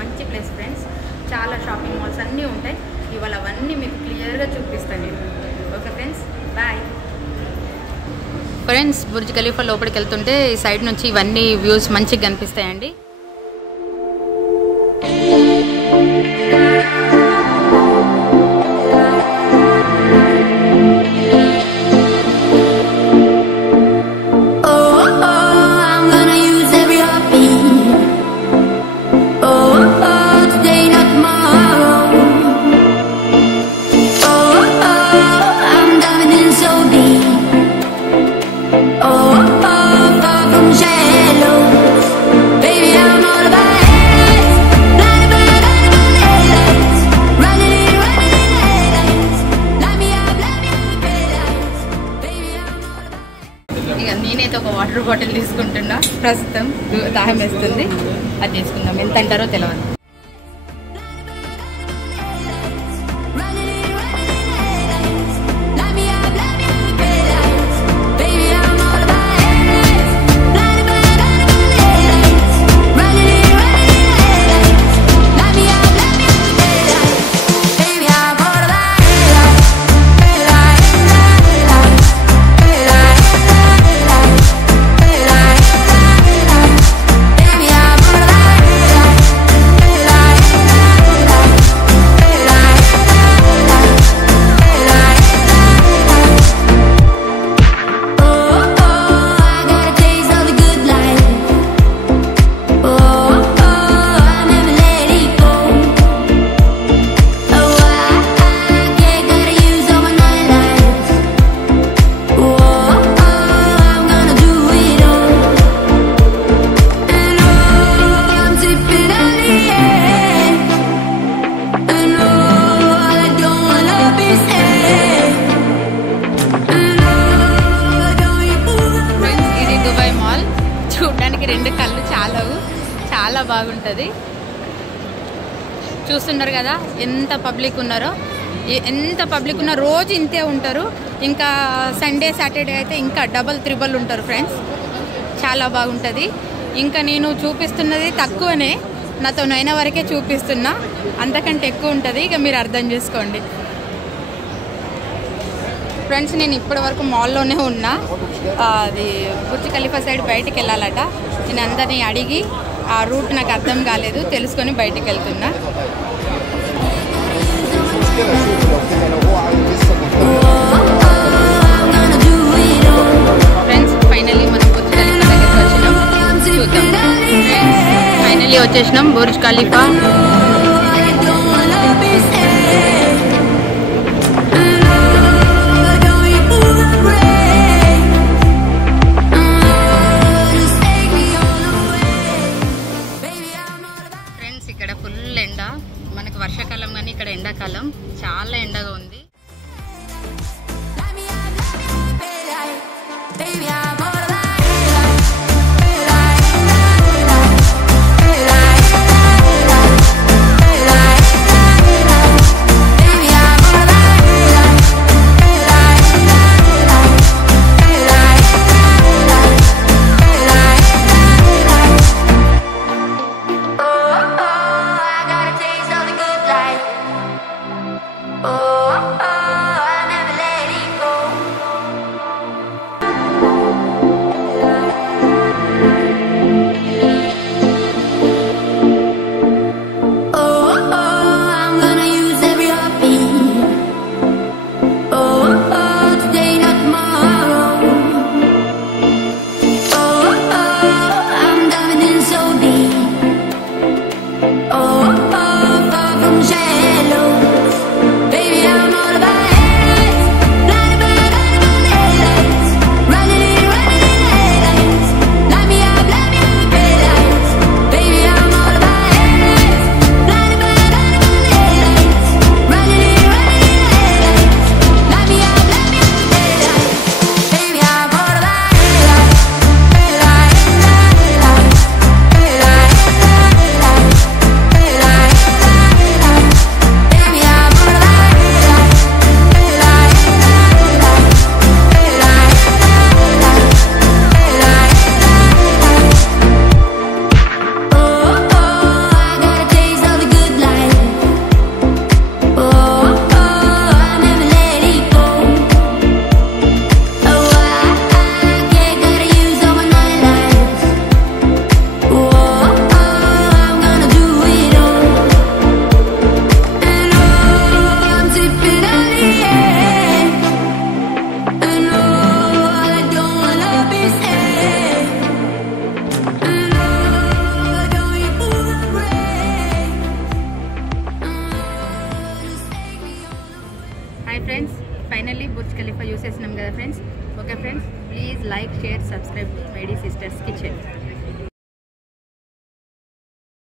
మంచి place friends. చాలా shopping malls అన్నీ ఉంటాయి. ఇవాళ అవన్నీ మీకు క్లియర్గా చూపిస్తాను నేను. Okay friends, bye friends. Burj Khalifa లోపలికి వెళ్తుంటే ఈ సైడ్ నుంచి ఇవన్నీ వ్యూస్ మంచిగా కనిపిస్తాయండి. నేనైతే ఒక వాటర్ బాటిల్ తీసుకుంటున్నా ప్రస్తుతం. దాహం వేస్తుంది, అది తీసుకుందాం. ఎంత అంటారో తెలియదు. రెండు కళ్ళు చాలా బాగుంటుంది. చూస్తున్నారు కదా ఎంత పబ్లిక్ ఉన్నారో. రోజు ఇంతే ఉంటారు. ఇంకా సండే సాటర్డే అయితే ఇంకా డబల్ త్రిబుల్ ఉంటారు ఫ్రెండ్స్. చాలా బాగుంటుంది. ఇంకా నేను చూపిస్తున్నది తక్కువనే, నాతో 9 వరకే చూపిస్తున్నా, అంతకంటే ఎక్కువ ఉంటుంది. ఇక మీరు అర్థం చేసుకోండి ఫ్రెండ్స్. నేను ఇప్పటి వరకు మాల్లోనే ఉన్నా. అది బుర్జ్ ఖలీఫా సైడ్ బయటికి వెళ్ళాలట. నేను అందరినీ అడిగి ఆ రూట్ నాకు అర్థం కాలేదు, తెలుసుకొని బయటికి వెళ్తున్నా. ఫ్రెండ్స్ ఫైనల్లీ మనం బుర్జ్ ఖలీఫా దగ్గరికి వచ్చినాం. చూద్దాం. ఫైనల్లీ వచ్చేసినాం బుర్జ్ ఖలీఫా. ఇక్కడ ఫుల్ ఎండ. మనకు వర్షాకాలం కానీ ఇక్కడ ఎండాకాలం. చాలా ఎండగా ఉంది. Okay friends, please like, share, subscribe to my D sisters kitchen.